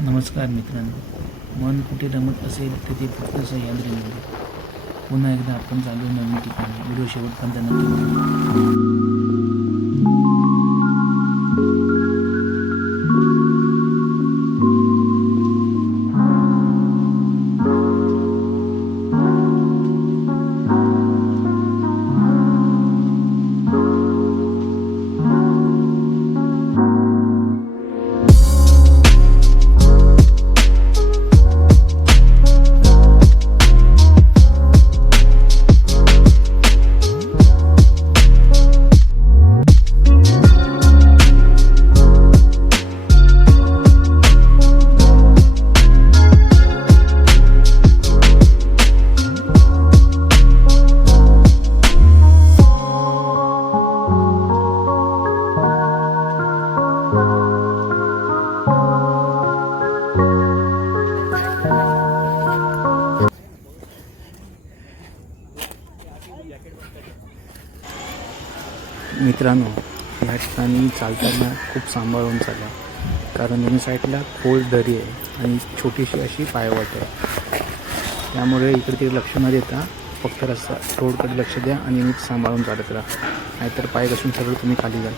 नमस्कार मित्रांनो. मन कुठे रमत असेल तर ते फक्त सह्याद्रीमध्ये पुन्हा एकदा आपण चालू नवीन ठिकाणी. व्हिडिओ शेवटपर्यंत नक्की मित्रांनो या ठिकाणी चालताना खूप सांभाळून चाला कारण दोन्ही साईडला खोल दरी आहे आणि छोटीशी अशी पायवाट आहे. त्यामुळे इकडे तिकडे लक्ष न देता फक्त रस्ता रोडकडे लक्ष द्या आणि नीट सांभाळून चालत राहा. नाहीतर पाय घसून सगळं तुम्ही खाली जाल.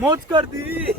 मौज कर दी.